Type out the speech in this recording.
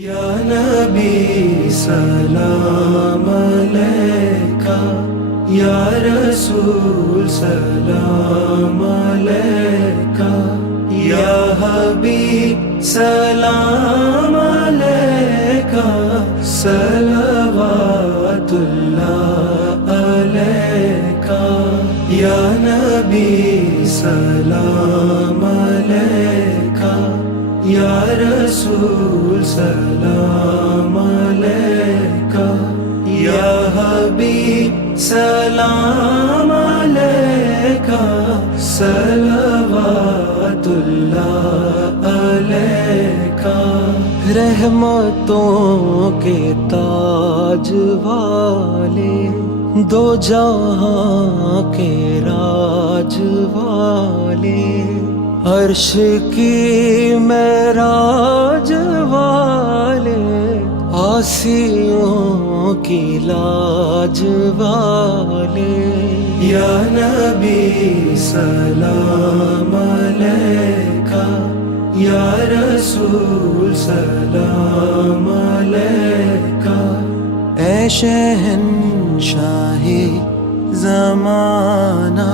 یا نبی سلام علیکہ، یا رسول سلام علیکہ، یا حبیب سلام علیکہ، صلوات اللہ علیکہ، یا نبی سلام علیکہ، یا رسول سلام علیکہ، یا حبیب سلام علیکہ، صلوات اللہ علیکہ۔ رحمتوں کے تاج والے، دو جہاں کے راج والے، عرش کی معراج والے، عاصیوں کی لاج والے، یا نبی سلام علیکہ، یا رسول سلام علیکہ، اے شہنشاہ زمانہ